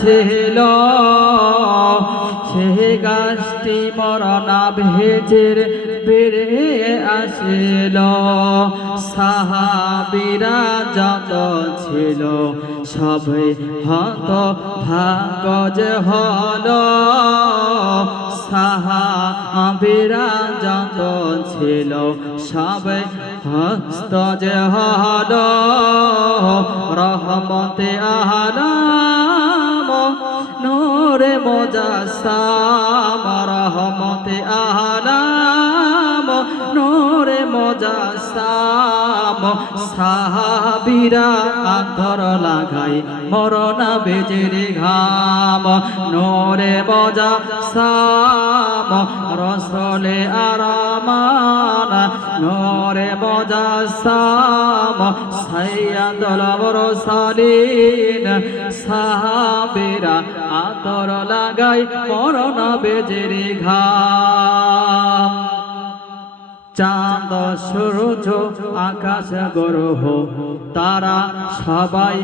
ছিল সে গাছটি মরণা ভেজের বেড়ে আসিল। সাহাবীরা যত ছিল সবে হত ভাগ্য যে হল। সাহাবীরা যত ছিল সবে হস্ত যে হল। রহমতে আলাম নূরে মুজাসসাম, রহমতে আলাম নূরে মুজাসসাম। সাহাবীরা আতর লাগাই মরনা বেজের ঘাম। নূরে মুজাসসাম রাসূলে আরামান, নূরে মুজাসসাম সাইয়্যিদুল মুরসালিন। সাহাবীরা আতর লাগাই মরনা বেজের ঘাম। চাঁদ সূর্য আকাশ গ্রহ তারা সবাই